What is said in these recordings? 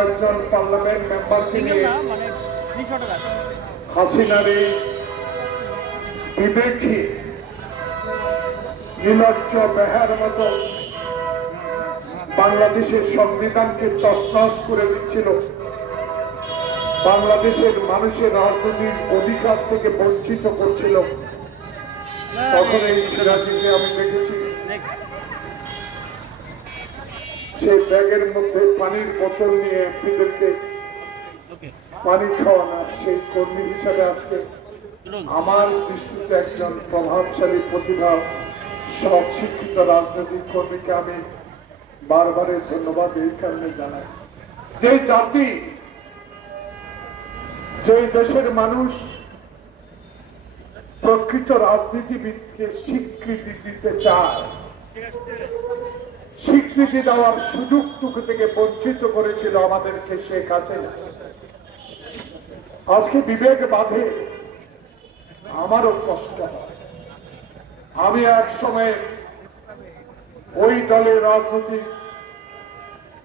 কয়েকজন পার্লামেন্ট মেম্বারকে নিয়ে মানে হাসিনার এই বিবেকী নির্লজ্জ বেহার মতো বাংলাদেশের সংবিধানকে তসনস করে দিচ্ছিল বাংলাদেশের মানুষের রাজনৈতিক অধিকার থেকে বঞ্চিত করছিল তখন এই সিরাজকে আমি দেখেছি সেই ব্যাগের মধ্যে পানির বোতল নিয়ে এমপিদেরকে পানি খাওয়ানো সেই কর্মী হিসাবে আজকে আমার দৃষ্টিতে একজন প্রভাবশালী প্রতিভা সব শিক্ষিত রাজনৈতিক কর্মীকে আমি বারবারের ধন্যবাদ এই কারণে জানাই। যে জাতি যে দেশের মানুষ প্রকৃত রাজনীতিবিদকে স্বীকৃতি দিতে চায় স্বীকৃতি দেওয়ার সুযোগটুকু থেকে বঞ্চিত করেছিল আমাদেরকে শেখ হাসিনা। আজকে বিবেক বাধে আমারও কষ্ট আমি এক সময় ওই দলের রাজনৈতিক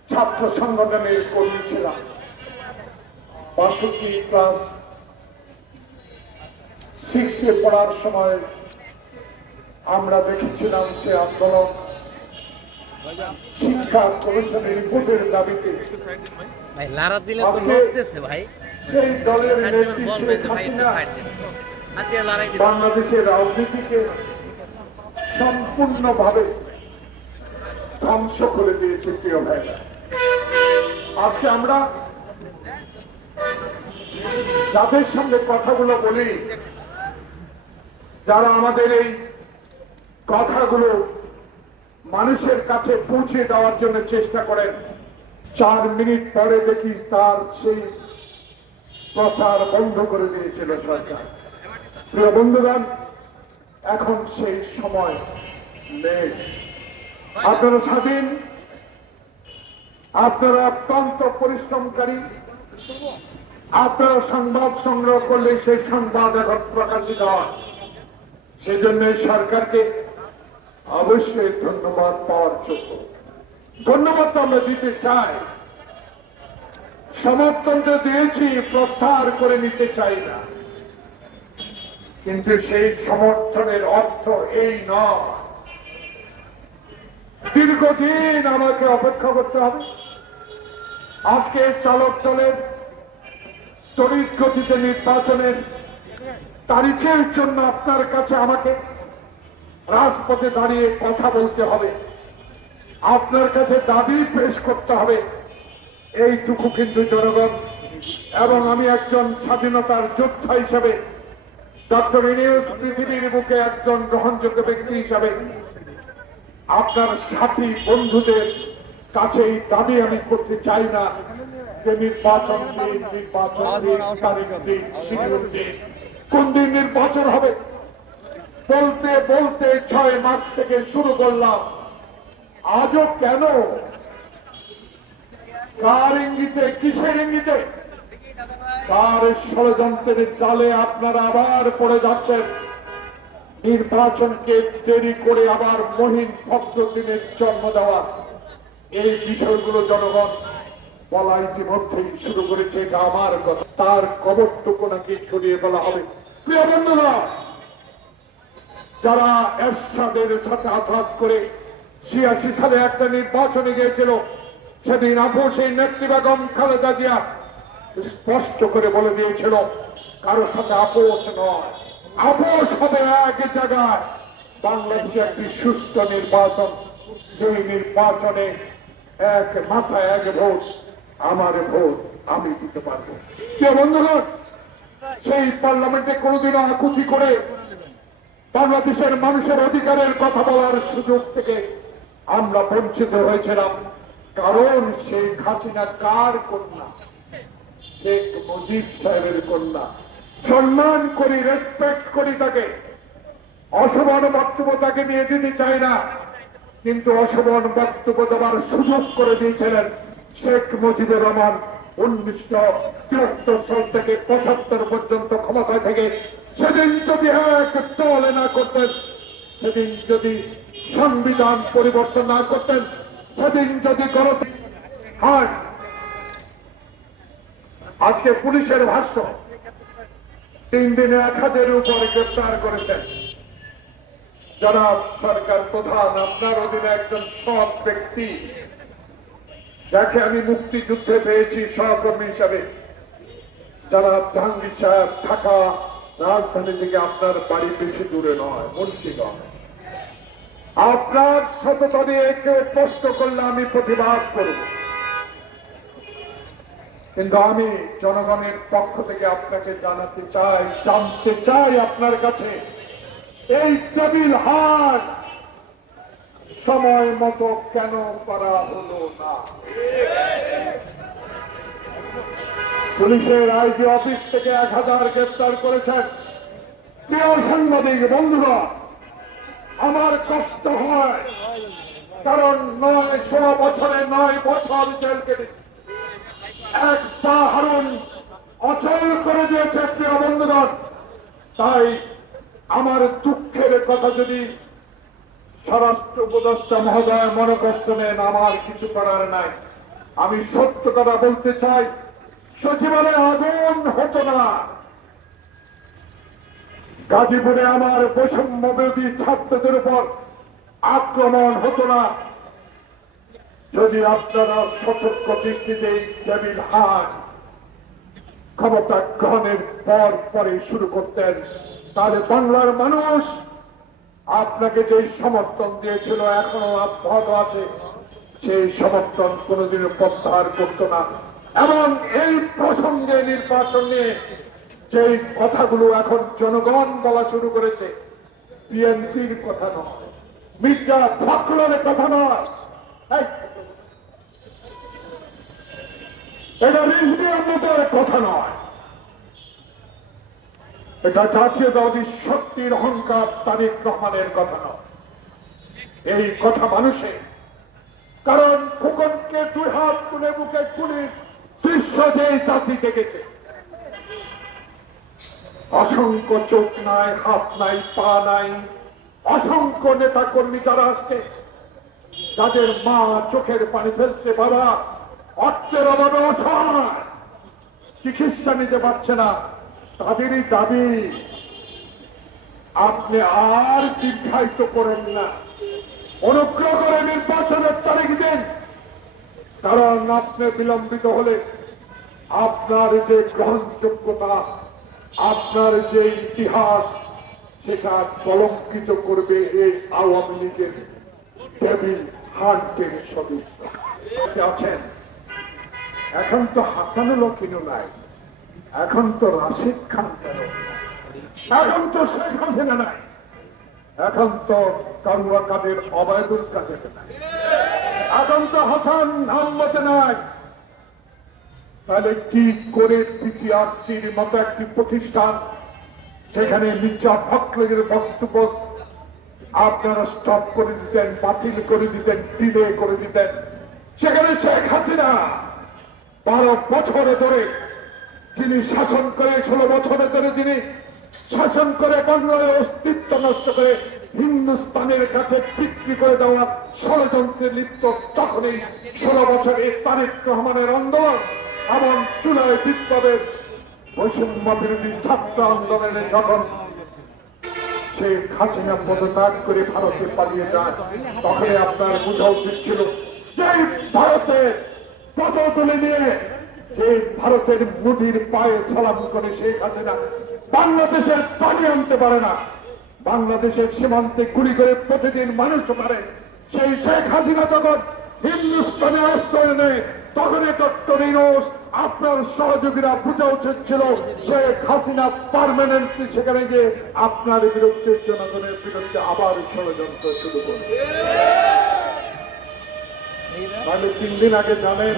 ছাত্র সংগঠনের কর্মী ছিলাম। বাষট্টি ক্লাস সিক্সে পড়ার সময় আমরা দেখেছিলাম সে আন্দোলন শিক্ষা কমিশনের রিপোর্টের দাবিতে ভাই লারা দিলে তো লড়তেছে ভাই। সেই দলের ভাই বাংলাদেশের রাজনীতিকে সম্পূর্ণভাবে ধ্বংস করে দিয়েছে প্রিয় ভাইরা। আজকে আমরা যাদের সঙ্গে কথাগুলো বলি যারা আমাদের এই কথাগুলো মানুষের কাছে পৌঁছে দেওয়ার জন্য চেষ্টা করেন। চার মিনিট পরে দেখি তার সেই প্রচার বন্ধ করে দিয়েছিল সরকার। প্রিয় বন্ধুগণ, এখন সেই সময় নেই। আপনারা স্বাধীন, আপনারা অত্যন্ত পরিশ্রমকারী, আপনারা সংবাদ সংগ্রহ করলে সেই সংবাদ এখন প্রকাশিত হয়। সেজন্য সরকারকে অবশ্যই ধন্যবাদ পাওয়ার যোগ্য। ধন্যবাদ তো আমরা দিতে চাই। সমর্থন তো দিয়েছি, প্রত্যাহার করে নিতে চাই না। কিন্তু সেই সমর্থনের অর্থ এই নয়। দীর্ঘদিন আমাকে অপেক্ষা করতে হবে। আজকে চালক দলের তড়িৎ গতিতে নির্বাচনের তারিখের জন্য আপনার কাছে আমাকে রাজপথে দাঁড়িয়ে কথা বলতে হবে। আপনার কাছে দাবি পেশ করতে হবে। এইটুকু কিন্তু জনগণ এবং আমি একজন স্বাধীনতার যোদ্ধা হিসাবে, ডক্টর ইনিউস পৃথিবীর বুকে একজন গ্রহণযোগ্য ব্যক্তি হিসাবে আপনার সাথী বন্ধুদের কাছে এই দাবি আমি করতে চাই না যে নির্বাচন নির্বাচন কোন দিন নির্বাচন হবে? বলতে বলতে ছয় মাস থেকে শুরু করলাম। আজও কেন? কার ইঙ্গিতে? কিসের ইঙ্গিতে? কার ষড়যন্ত্রের জালে আপনারা আবার পড়ে যাচ্ছেন? নির্বাচনকে দেরি করে আবার মহিন ভক্ত দিনের জন্ম দেওয়া। এই বিষয়গুলো জনগণ বলা ইতিমধ্যেই শুরু করেছে আমার কথা। তার কবরটুকু নাকি ছড়িয়ে বলা হবে। প্রিয় বন্ধুরা যারা এরশাদের সাথে আঘাত করে ছিয়াশি সালে একটা নির্বাচনে গিয়েছিল, সেদিন আপু সেই নেত্রী বেগম খালেদা জিয়া স্পষ্ট করে বলে দিয়েছিল, কারোর সাথে আপোষ নয়। আপোষ হবে এক জায়গায়। বাংলাদেশে একটি সুষ্ঠু নির্বাচন যে নির্বাচনে এক মাথায় এক ভোট, আমার ভোট আমি দিতে পারব। বন্ধুগণ, সেই পার্লামেন্টে কোনোদিনও আকুতি করে বাংলাদেশের মানুষের অধিকারের কথা বলার সুযোগ থেকে আমরা বঞ্চিত হয়েছিলাম। কারণ সেই হাসিনা কার কন্যা? শেখ মুজিব সাহেবের কন্যা। সম্মান করি রেসপেক্ট করি তাকে। অসমান বক্তব্য তাকে নিয়ে দিতে চাই না। কিন্তু অসমান বক্তব্য দেওয়ার সুযোগ করে দিয়েছিলেন শেখ মুজিবুর রহমান। উনিশশো তিরাত্তর সাল থেকে পঁচাত্তর পর্যন্ত ক্ষমতায় থেকে সেদিন যদি এক দলে না করতেন, সেদিন যদি সংবিধান পরিবর্তন না করতেন, সেদিন যদি হয়! আজকে পুলিশের ভাষ্য। তিন দিনে এক হাজারের উপরে গ্রেফতার করেছেন। জনাব সরকার প্রধান, আপনার অধীনে একজন সৎ ব্যক্তি। যাকে আমি মুক্তিযুদ্ধে পেয়েছি সহকর্মী হিসাবে। জনাব জাহাঙ্গীর সাহেব ঢাকা রাজধানী থেকে আপনার বাড়ি বেশি দূরে নয় মুন্সিগঞ্জ আপনার সততা নিয়ে কেউ প্রশ্ন করলে আমি প্রতিবাদ করব। কিন্তু আমি জনগণের পক্ষ থেকে আপনাকে জানাতে চাই, জানতে চাই আপনার কাছে, এই টেবিল হার সময় মতো কেন করা হলো না? পুলিশের আইজি অফিস থেকে এক হাজার গ্রেপ্তার করেছেন। প্রিয় সাংবাদিক, বন্ধুরা, আমার কষ্ট হয়, কারণ নয় ছ বছরে নয় বছর জেল কেটেছে। এক পা হারুন অচল করে দিয়েছে, প্রিয় বন্ধুগণ তাই আমার দুঃখের কথা যদি স্বরাষ্ট্র উপদেষ্টা মহোদয় মনে কষ্ট নেন, আমার কিছু করার নাই। আমি সত্য কথা বলতে চাই সচিবালয়ে আগুন হতো না। গাজীপুরে আমার বৈষম্য বিরোধী ছাত্রদের উপর আক্রমণ হতো না। যদি আপনারা সতর্ক দৃষ্টিতে টেবিল হাট ক্ষমতা গ্রহণের পর পরে শুরু করতেন, তাহলে বাংলার মানুষ আপনাকে যে সমর্থন দিয়েছিল, এখনও অব্যাহত আছে। সেই সমর্থন কোনোদিনও প্রত্যাহার করত না। এবং এই প্রসঙ্গে নির্বাচন নিয়ে যে কথাগুলো এখন জনগণ বলা শুরু করেছে, বিএনপির কথা নয়, মির্জা ফখরের কথা নয়। এটা কথা নয়। এটা জাতীয়তাবাদী শক্তির অহংকার তারিক রহমানের কথা নয়। এই কথা মানুষের, কারণ ফুকনকে দুই হাত তুলে বুকে পুলিশ দৃশ্য যে জাতি দেখেছে। অসংখ্য চোখ নাই, হাত নাই, পা নাই, অসংখ্য নেতা কর্মী যারা আজকে যাদের মা চোখের পানি ফেলছে, বাবা অর্থের অভাবে অসহায়, চিকিৎসা নিতে পারছে না, তাদেরই দাবি, আপনি আর দীর্ঘায়িত করেন না। অনুগ্রহ করে নির্বাচনের তারিখ দিন আপনি বিলম্বিত হলে আপনার যে গ্রহণযোগ্যতা, আপনার যে ইতিহাস, সেটা কলঙ্কিত করবে এই আওয়ামী লীগের টেবিল হান্টের সদস্য। আছেন। এখন তো হাসানুল কিনু নাই। এখন তো রাশিদ খান কেন? এখন তো শেখ হাসিনা নাই। এখন তো কারুয়া কাদের অবায়দুল কাদের নাই। এখন তো হাসান আহমদ নাই তাহলে কি করে পিটিআরসির মতো একটি প্রতিষ্ঠান সেখানে মির্জা ফখরের বক্তব্য আপনারা স্টপ করে দিতেন, বাতিল করে দিতেন ডিলে করে দিতেন? সেখানে শেখ হাসিনা বারো বছরে ধরে যিনি শাসন করে, ষোলো বছরে ধরে যিনি শাসন করে বাংলার অস্তিত্ব নষ্ট করে হিন্দুস্তানের কাছে বিক্রি করে দেওয়ার ষড়যন্ত্রে লিপ্ত তখনই ষোলো বছরে তারেক রহমানের আন্দোলন এবং চুলায় বিপ্লবের বৈষম্য বিরোধী ছাত্র আন্দোলনে যখন শেখ হাসিনা পদত্যাগ করে ভারতে পালিয়ে যায় তখন আপনার বোঝা উচিত ছিল যে ভারতে পদ তুলে নিয়ে যে ভারতের মুদির পায়ে সালাম করে শেখ হাসিনা বাংলাদেশের পানি আনতে পারে না। বাংলাদেশের সীমান্তে গুলি করে প্রতিদিন মানুষ মারে। সেই শেখ হাসিনা যখন হিন্দুস্তানে আশ্রয় নেয় তখনই ডক্টর ইনোস আপনার সহযোগীরা বোঝা উচিত ছিল শেখ হাসিনা পারমানেন্টলি সেখানে গিয়ে আপনার বিরুদ্ধে জনগণের বিরুদ্ধে আবার ষড়যন্ত্র শুরু করবে। তিন দিন আগে জানেন